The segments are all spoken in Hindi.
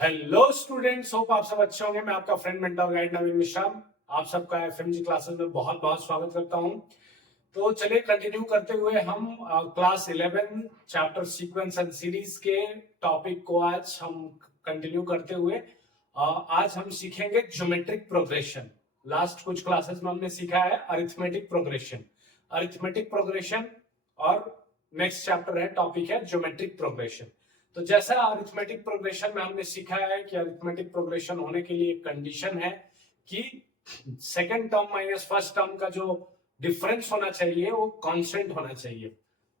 हेलो स्टूडेंट्स, होप आप सब अच्छे होंगे। मैं आपका फ्रेंड मेंटर गाइड नवीन मिश्रा आप सबका एफएमजी क्लासेस में बहुत बहुत स्वागत करता हूं। तो चलिए कंटिन्यू करते हुए हम class 11 chapter sequence and series के टॉपिक को आज हम कंटिन्यू करते हुए आज हम सीखेंगे ज्योमेट्रिक प्रोग्रेशन। लास्ट कुछ क्लासेस में हमने सीखा है अरिथमेटिक प्रोग्रेशन और नेक्स्ट चैप्टर है टॉपिक है ज्योमेट्रिक प्रोग्रेशन। तो जैसा अरिथमेटिक प्रोग्रेशन में हमने सीखा है कि अरिथमेटिक प्रोग्रेशन होने के लिए एक कंडीशन है कि second term minus first term का जो डिफरेंस होना चाहिए वो कांस्टेंट होना चाहिए।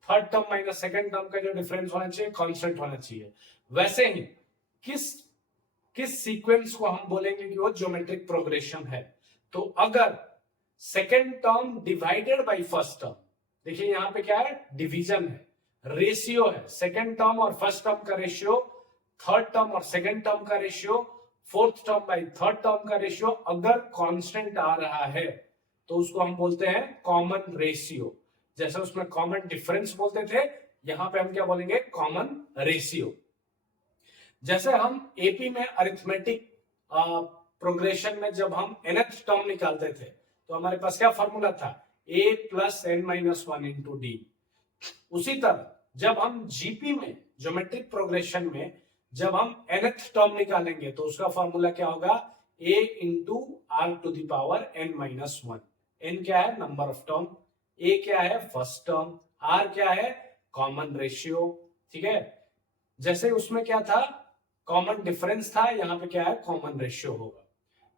Third term minus second term का जो डिफरेंस होना चाहिए कांस्टेंट होना चाहिए। वैसे ही किस किस सीक्वेंस को हम बोलेंगे कि वो ज्योमेट्रिक प्रोग्रेशन है। तो अगर second term divided by first term, देखिए यहां पे क्या है, डिवीजन है, रेशियो है, सेकंड टर्म और फर्स्ट टर्म का रेशियो, थर्ड टर्म और सेकंड टर्म का ratio, fourth term by third term का रेशियो अगर कांस्टेंट आ रहा है तो उसको हम बोलते हैं कॉमन रेशियो। जैसे उसमें कॉमन डिफरेंस बोलते थे, यहां पे हम क्या बोलेंगे, कॉमन रेशियो। जैसे हम एपी में अरिथमेटिक प्रोग्रेशन में जब हम nth टर्म निकालते थे तो हमारे पास क्या फॉर्मूला था, a plus N minus one into D. उसी तरह जब हम जीपी में ज्योमेट्रिक प्रोग्रेशन में जब हम nth टर्म निकालेंगे तो उसका फॉर्मूला क्या होगा, a into R to the power n minus one. n क्या है, नंबर ऑफ टर्म, a क्या है, फर्स्ट टर्म, r क्या है, कॉमन रेशियो। ठीक है, जैसे उसमें क्या था, कॉमन डिफरेंस था, यहाँ पे क्या है, कॉमन रेशियो होगा।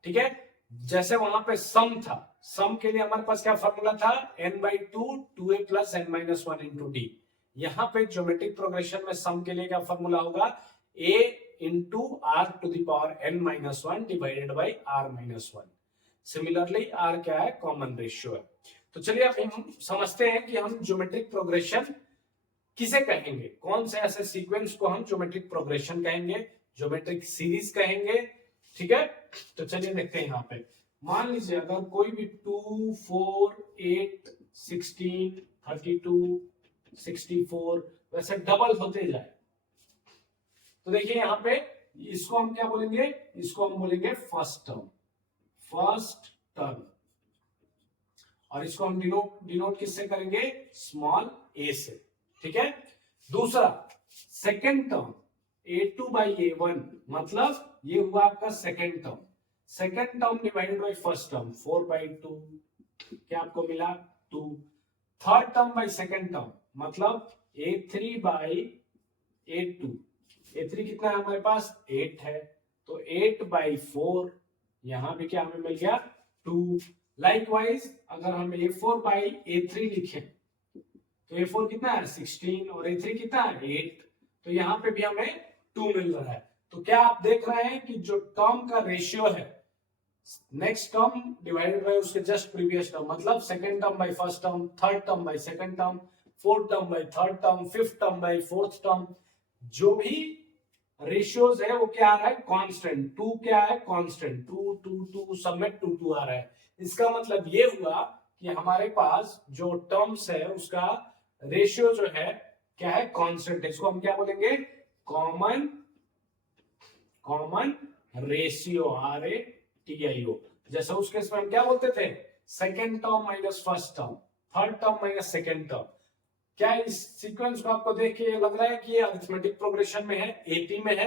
ठीक है, जैसे वहां पे सम था, सम के लिए हमारे पास क्या फॉर्मूला था, n by two A plus N minus one into D. यहाँ पे ज्योमेट्रिक प्रोग्रेशन में सम के लिए क्या फॉर्मूला होगा, a into R to the power n minus one divided by R minus one. Similarly r क्या है, कॉमन रेशियो है। तो चलिए अब हम समझते हैं कि हम ज्योमेट्रिक प्रोग्रेशन किसे कहेंगे, कौन से ऐसे सीक्वेंस को हम ज्योमेट्रिक प्रोग्रेशन कहेंगे, ज्योमेट्रिक सीरीज कहेंगे। ठीक है, तो चलिए देखते हैं। यहाँ पे मान लीजिए अगर कोई भी 2, 4, 8, 16, 32, 64 वैसे डबल होते जाए तो देखिए यहाँ पे इसको हम क्या बोलेंगे, इसको हम बोलेंगे फर्स्ट टर्म और इसको हम डिनोट किससे करेंगे, स्मॉल ए से। ठीक है, दूसरा second term a2 by a1, मतलब ये हुआ आपका second term divided by first term 4 by 2, क्या आपको मिला 2। Third term by second term मतलब a3 बाई a2, a3 कितना है हमारे पास, 8 है, तो 8 बाई 4, यहां भी क्या हमें मिल गया 2। लाइकवाइज अगर हम a4 बाई a3 लिखें तो a4 कितना है 16 और a3 कितना है 8, तो यहाँ पे भी हमें 2 मिल रहा है। तो क्या आप देख रहे हैं कि जो टर्म का रेशियो है, नेक्स्ट टर्म डिवाइडेड बाय उसके जस्ट प्रीवियस टर्म, मतलब second term by first term, third term by second term, fourth term by third term, fifth term by fourth term, जो भी रेशियोज है वो क्या आ रहा है, कांस्टेंट। 2 क्या है, कांस्टेंट, 2 2 2 सब में 2 2 आ रहा है। इसका मतलब ये हुआ कि हमारे पास जो टर्म्स है उसका रेशियो जो है क्या है, कांस्टेंट। इसको हम क्या बोलेंगे, कॉमन रेशियो, RATIO। जैसे उस केस में हम क्या बोलते थे, second term minus first term, third term minus second term. क्या इस सीक्वेंस को आपको देख के लग रहा है कि ये अरिथमेटिक प्रोग्रेशन में है, एपी में है?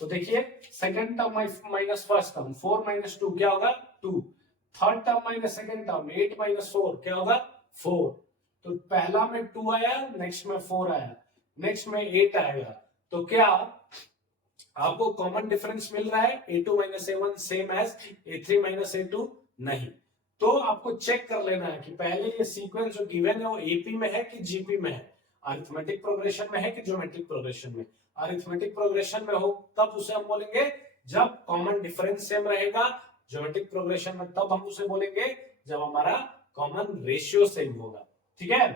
तो देखिए second term minus first term 4 minus 2 क्या होगा 2, third term minus second term 8 minus 4 क्या होगा 4। तो पहला में 2 आया, नेक्स्ट में 4 आया, नेक्स्ट में 8 आएगा। तो क्या आपको कॉमन डिफरेंस मिल रहा है, a2 minus a1 same as a3 minus a2? नहीं। तो आपको चेक कर लेना है कि पहले ये सीक्वेंस जो गिवन है वो एपी में है कि जीपी में है, अरिथमेटिक प्रोग्रेशन में है कि ज्योमेट्रिक प्रोग्रेशन में। अरिथमेटिक प्रोग्रेशन में हो तब उसे हम बोलेंगे जब कॉमन डिफरेंस सेम रहेगा, ज्योमेट्रिक प्रोग्रेशन में तब हम उसे बोलेंगे जब हमारा कॉमन रेशियो सेम होगा। ठीक है,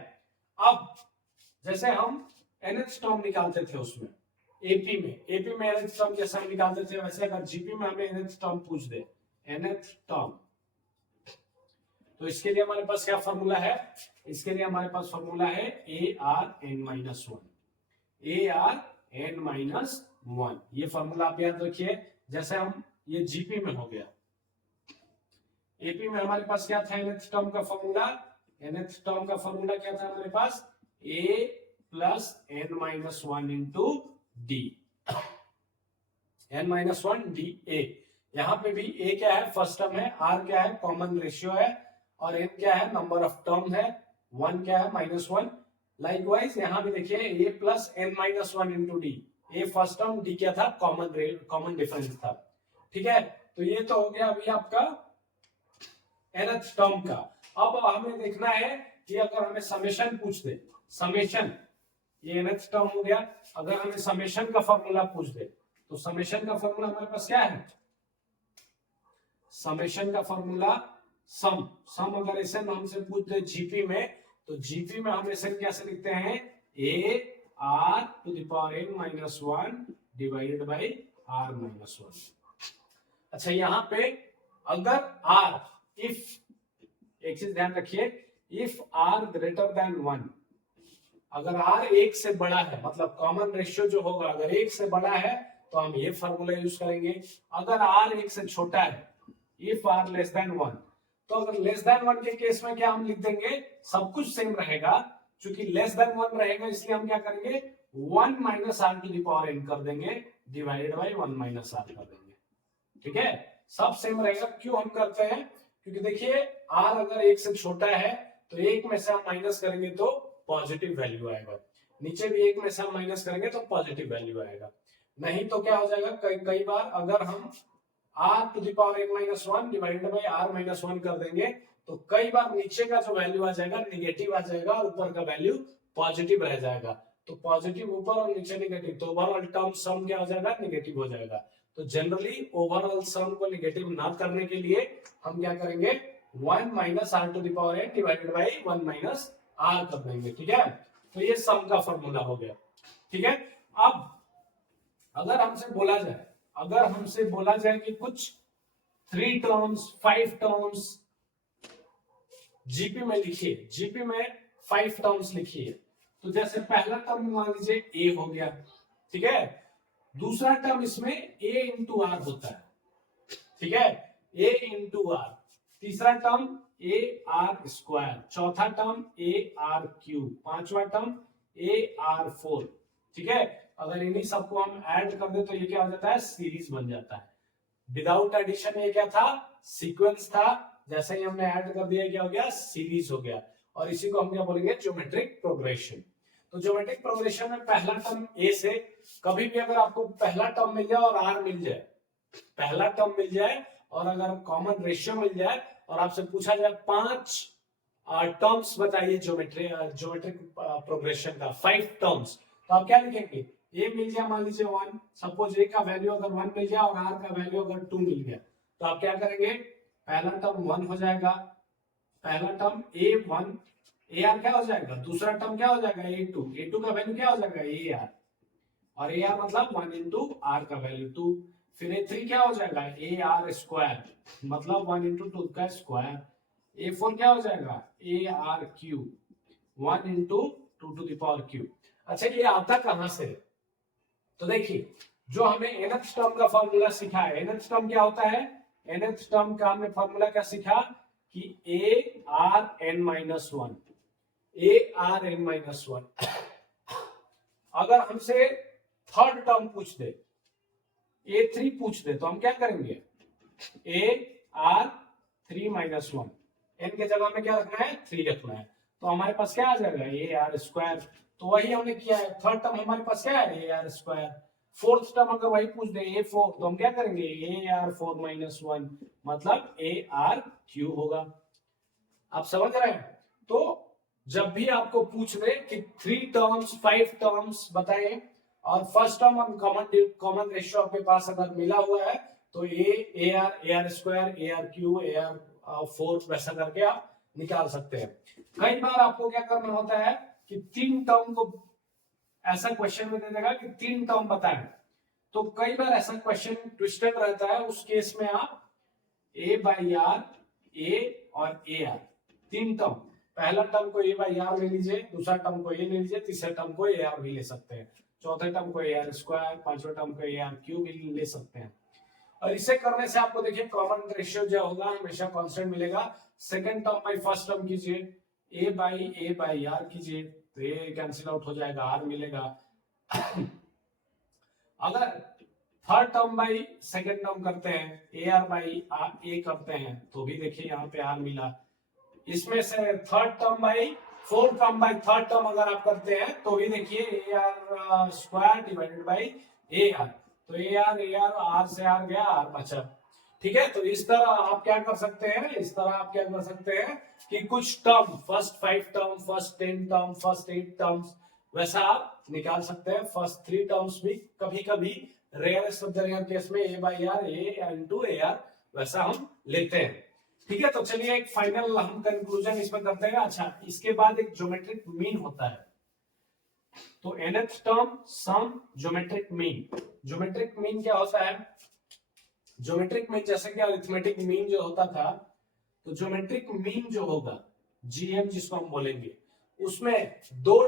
अब जैसे हम nth टर्म निकालते थे उसमें एपी में nth टर्म जैसा हम निकालते थे, वैसे अगर जीपी में हमें nth टर्म पूछ दे, nth टर्म, तो इसके लिए हमारे पास क्या फॉर्मूला है, इसके लिए हमारे पास फॉर्मूला है ARn-1, ARn 1। ये फॉर्मूला आप याद रखिए। जैसे हम ये जीपी में हो गया, एपी में हमारे पास क्या था nth टर्म का फॉर्मूला, nth टर्म का फॉर्मूला क्या था हमारे पास, a plus n minus one into D, n minus one D A. यहाँ पे भी a क्या है, फर्स्ट टर्म है, r क्या है, कॉमन रेशियो है, और n क्या है, नंबर ऑफ टर्म है, 1 क्या है, -1। लाइकवाइज यहाँ भी देखिए a plus n minus one into D, a first term, d क्या था, कॉमन डिफरेंस था। ठीक है, तो ये तो हो गया अभी आपका nth टर्म का। अब हमें देखना है कि अगर हमें समेशन पूछ दे, समेशन, ये nth टर्म हो गया, अगर हमें समेशन का फॉर्मूला पूछ दे, तो समेशन का फॉर्मूला हमारे पास क्या है, समेशन का फॉर्मूला सम अगर ऐसे हमसे पूछ दे जीपी में, तो जीपी में हम ऐसे कैसे लिखते हैं, a r to the power n minus one divided by r minus one. अच्छा, यहाँ पे अगर r, इफ, एक चीज ध्यान रखिए, इफ r ग्रेटर देन 1, अगर r 1 से बड़ा है, मतलब कॉमन रेशियो जो होगा अगर 1 से बड़ा है तो हम ये फॉर्मूला यूज करेंगे। अगर r 1 से छोटा है, इफ r लेस देन 1, तो अगर लेस देन 1 के केस में क्या हम लिख देंगे, सब कुछ सेम रहेगा, क्योंकि लेस देन 1 रहेगा, इसलिए हम क्या करेंगे, 1 minus R to the power n कर देंगे, डिवाइडेड बाई 1 माइनस आर कर देंगे। ठीक है, सब सेम रहेगा। क्यों हम करते हैं, क्योंकि देखिए r अगर 1 से छोटा है तो 1 में से हम माइनस करेंगे तो पॉजिटिव वैल्यू आएगा, नीचे भी 1 में से हम माइनस करेंगे तो पॉजिटिव वैल्यू आएगा। नहीं तो क्या हो जाएगा, कई बार अगर हम r to the power n minus one divided by r minus one कर देंगे, तो कई बार नीचे का जो वैल्यू आ जाएगा निगेटिव आ जाएगा और ऊपर का वैल्यू पॉजिटिव रह जाएगा। तो पॉजिटिव ऊपर और नीचे निगेटिव, तो ओवरऑल टर्म सम क्या हो जाएगा, निगेटिव हो जाएगा। तो जनरली ओवरऑल सम को निगेटिव ना करने के लिए हम क्या करेंगे, 1 minus R to the power n divided by 1 minus R कर देंगे। ठीक है, तो ये सम का फॉर्मूला हो गया। ठीक है, अब अगर हमसे बोला जाए कि कुछ 3 टर्म्स 5 टर्म्स जीपी में लिखिए, जीपी में 5 टर्म्स लिखिए, तो जैसे पहला टर्म मान लीजिए a हो गया, ठीक है, दूसरा टर्म इसमें a इंटू आर होता है, ठीक है, a इंटू आर, तीसरा टर्म a आर स्क्वायर, चौथा टर्म a आर क्यूब, पांचवा टर्म a आर 4। ठीक है, अगर इन्हीं सबको हम ऐड कर दे तो ये क्या हो जाता है, सीरीज बन जाता है। विदाउट एडिशन ये क्या था, सीक्वेंस था, जैसे ही हमने ऐड कर दिया क्या हो गया, सीरीज हो गया। और इसी को हम क्या बोलेंगे, ज्योमेट्रिक प्रोग्रेशन। तो ज्योमेट्रिक प्रोग्रेशन में पहला टर्म a से, कभी भी अगर आपको पहला टर्म मिल जाए और r मिल जाए, पहला टर्म मिल जाए और अगर कॉमन रेशियो मिल जाए और आपसे पूछा जाए 5 टर्म्स बताइए ज्योमेट्रिक प्रोग्रेशन का, 5 टर्म्स, तो आप क्या लिखेंगे, a मिल जाए मान लीजिए 1, सपोज a का वैल्यू अगर 1 मिल जाए और r का वैल्यू अगर 2 मिल गया, तो आप क्या करेंगे, पहला टर्म 1 हो जाएगा, पहला टर्म a1 ar क्या हो जाएगा, दूसरा टर्म क्या हो जाएगा a2 का वैल्यू क्या हो जाएगा ar, और ar मतलब 1 इंटू r का वैल्यू 2, फिर a3 क्या हो जाएगा ar स्क्वायर, मतलब 1 इंटू 2 का स्क्वायर, a4 क्या हो जाएगा ar cube, 1 into 2 to the power cube. अच्छा, ये आता कहां से, तो देखिए जो हमें nth टर्म का फॉर्मूला सीखा है, nth टर्म क्या होता है, nth टर्म का हमने फॉर्मूला क्या सीखा कि a r n minus one, a r n minus one. अगर हमसे थर्ड टर्म पूछ दे, a3 पूछ दे, तो हम क्या करेंगे, a r 3 minus one, n के जगह में क्या रखना है, 3 रखना है, तो हमारे पास क्या आ जाएगा a r स्क्वायर, तो वही हमने किया है। थर्ड टर्म हमारे पास क्या है, a r square. Fourth term अगर वही पूछ दे a4, तो हम क्या करेंगे a r 4 माइनस वन, मतलब a r क्यूब होगा। आप समझ रहे हैं, तो जब भी आपको पूछ दे कि 3 टर्म्स 5 टर्म्स बताएं और फर्स्ट टर्म और कॉमन रेशियो आपके पास अगर मिला हुआ है, तो a r square, a r cube, a r 4 वैसा करके आप निकाल सकते हैं। कई बार आपको क्या करना होता है कि 3 टर्म को ऐसा क्वेश्चन में दे देगा कि 3 टर्म बताएं, तो कई बार ऐसा क्वेश्चन ट्विस्टेड रहता है, उस केस में आप a बाई आर, a और a r 3 टर्म, पहला टर्म को a बाई आर ले लीजिए, दूसरा टर्म को a ले लीजिए, तीसरे टर्म को a r भी ले सकते हैं। चौथे टर्म को ए आर स्क्वायर, पांचवें टर्म को ए आर क्यूब भी ले सकते हैं। और इसे करने से आपको देखिए कॉमन रेशियो जो होगा हमेशा कांस्टेंट मिलेगा। Second term by first term कीजिए, ए बाई आर कीजिए तो ए कैंसिल आउट हो जाएगा, आर मिलेगा। अगर third term by second term करते हैं, ए आर बाई ए करते हैं तो भी देखिए यहाँ पे आर मिला। इसमें से third term by fourth term by third term अगर आप करते हैं तो भी देखिए A R square divided by A R, तो ए आर से आर गया, आर बचा। ठीक है, तो इस तरह आप क्या कर सकते हैं, इस तरह आप क्या कर सकते हैं कि कुछ term, first 5 term, first 10 term, first 8 terms, वैसा आप निकाल सकते हैं। फर्स्ट 3 टर्म्स भी कभी कभी rarest of the rare case में A by R, A into A R, वैसा हम लेते हैं। ठीक है, तो चलिए एक फाइनल हम कंक्लूजन इसमें करते हैं। अच्छा, इसके बाद एक ज्योमेट्रिक मीन होता है, तो nth टर्म सम ज्योमेट्रिक मीन। ज्योमेट्रिक मीन क्या होता है? ज्योमेट्रिक मीन जैसे कि अरिथमेटिक मीन जो होता था, तो ज्योमेट्रिक मीन जो होगा जीएम जिसको हम बोलेंगे, उसमें दो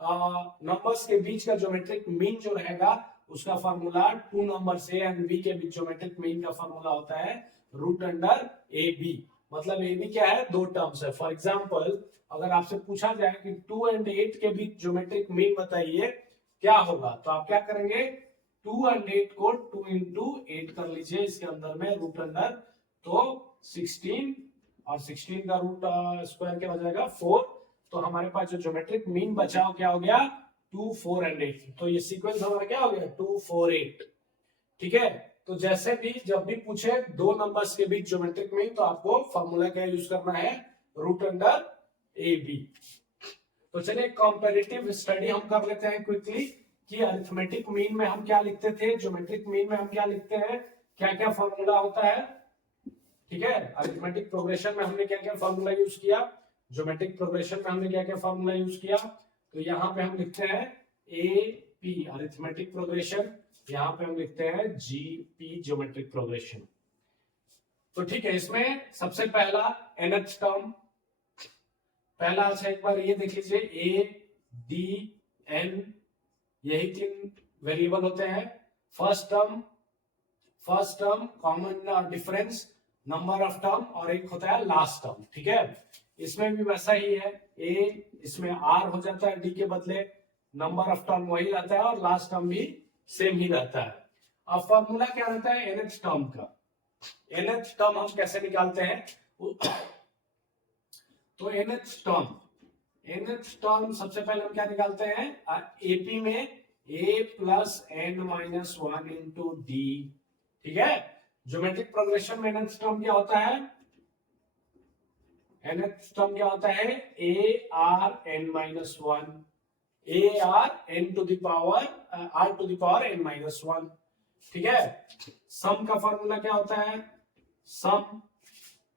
नंबर्स के बीच का ज्योमेट्रिक मीन जो रहेगा उसका formula two numbers A and B के बीच ज्योमेट्रिक मीन का फॉर्मूला होता है रूट अंडर ए बी। मतलब ए बी क्या है? दो टर्म्स है। फॉर एग्जांपल अगर आपसे पूछा जाए कि 2 and 8 के बीच ज्योमेट्रिक मीन बताइए क्या होगा, तो आप क्या करेंगे? 2 and 8 को 2 into 8 कर लीजिए, इसके अंदर में रूट अंडर, तो 16 और 16 का रूट स्क्वायर क्या हो जाएगा? 4। तो हमारे पास जो ज्योमेट्रिक मीन बचा क्या हो गया? 2, 4 and 8। तो ये सीक्वेंस हमारा क्या हो गया? 2, 4, 8। ठीक है, तो जैसे भी जब भी पूछे दो नंबर्स के बीच ज्योमेट्रिक मीन, तो आपको फॉर्मूला क्या यूज करना है? Root under A B. तो चलिए कंपैरेटिव स्टडी हम कर लेते हैं क्विकली कि अरिथमेटिक मीन में हम क्या लिखते थे, ज्योमेट्रिक मीन में हम क्या लिखते हैं, क्या क्या फॉर्मूला होता है। ठीक है, अरिथमेटिक प्रोग्रेशन में हमने क्या क्या फॉर्मूला यूज किया, ज्योमेट्रिक प्रोग्रेशन में हमने क्या क्या फॉर्मूला यूज किया। तो यहाँ पे हम लिखते हैं ए पी अरिथमेटिक प्रोग्रेशन, यहाँ पे हम लिखते हैं जी पी ज्योमेट्रिक प्रोग्रेशन। तो ठीक है, इसमें सबसे पहला nth टर्म, पहला अच्छा एक बार ये देख लीजिए, ए डी एन, यही 3 वेरिएबल होते हैं। First term common difference number of term, और एक होता है लास्ट टर्म। ठीक है, इसमें भी वैसा ही है, ए इसमें आर हो जाता है डी के बदले, नंबर ऑफ टर्म वही रहता है और लास्ट टर्म भी सेम ही रहता है। अब फॉर्मूला क्या रहता है nth टर्म का? nth टर्म हम कैसे निकालते हैं? तो nth टर्म सबसे पहले हम क्या निकालते हैं? एपी में a plus N minus 1 into D. ठीक है, ज्योमेट्रिक प्रोग्रेशन में nth टर्म क्या होता है? nth टर्म क्या होता है? a r n minus 1, a r n to the power r to the power n minus 1। ठीक है, सम का फॉर्मूला क्या होता है? Sum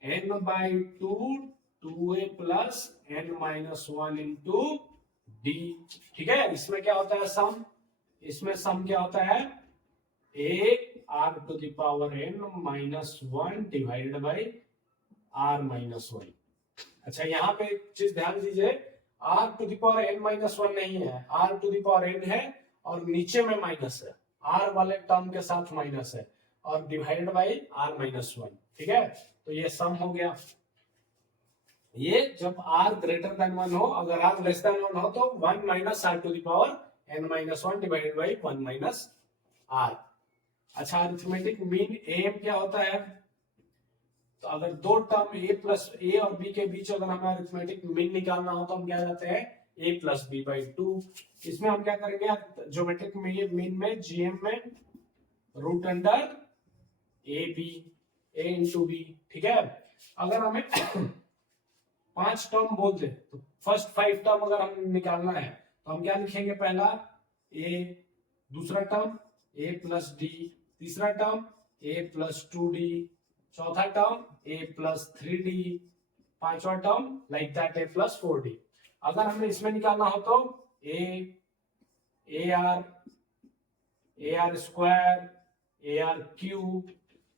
n by 2a plus n minus 1 into D. ठीक है, इसमें क्या होता है? सम, इसमें सम क्या होता है? a r to the power n minus 1 divided by r minus 1। अच्छा, यहाँ पे एक चीज ध्यान दीजिए, r to the power n minus 1 नहीं है, r to the power n है और नीचे में माइनस है, r वाले टर्म के साथ माइनस है और डिवाइडेड बाई r माइनस 1। ठीक है, तो ये सम हो गया। ये जब r ग्रेटर देन 1 हो, अगर r लेस देन 1 हो तो 1 minus r to the power n minus 1 divided by 1 minus r। अच्छा, अरिथमेटिक मीन am क्या होता है? तो अगर दो टर्म a प्लस a और b के बीच अगर हमें अरिथमेटिक मीन निकालना हो तो हम क्या जाते हैं? a plus B by 2। इसमें हम क्या करेंगे? ज्योमेट्रिक मीन में जीएम में root under A B, a into B. ठीक है, अगर हमें 5 टर्म बोल दे तो फर्स्ट 5 टर्म अगर हम निकालना है तो हम क्या लिखेंगे? पहला a, दूसरा टर्म a प्लस डी, तीसरा टर्म a प्लस 2d, चौथा टर्म a प्लस 3d, पांचवा term like that a plus 4d। अगर हमें इसमें निकालना हो तो A R square, A R cube.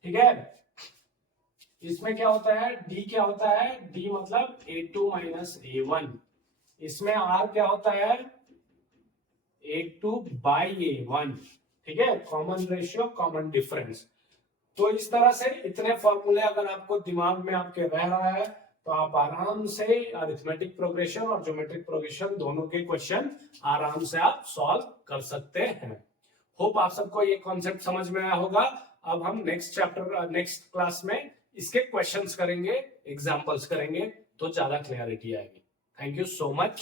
ठीक है, इसमें क्या होता है? d क्या होता है? d मतलब a2 माइनस a1। इसमें r क्या होता है? A2 by A1, ठीक है, कॉमन रेशियो कॉमन डिफरेंस। तो इस तरह से इतने फॉर्मूले अगर आपको दिमाग में आपके रह रहा है तो आप आराम से अरिथमेटिक प्रोग्रेशन और ज्योमेट्रिक प्रोग्रेशन दोनों के क्वेश्चन आराम से आप सॉल्व कर सकते हैं। होप आप सबको ये कॉन्सेप्ट समझ में आया होगा। अब हम नेक्स्ट क्लास में इसके क्वेश्चंस करेंगे, एग्जांपल्स करेंगे, तो ज्यादा क्लैरिटी आएगी। Thank you so much.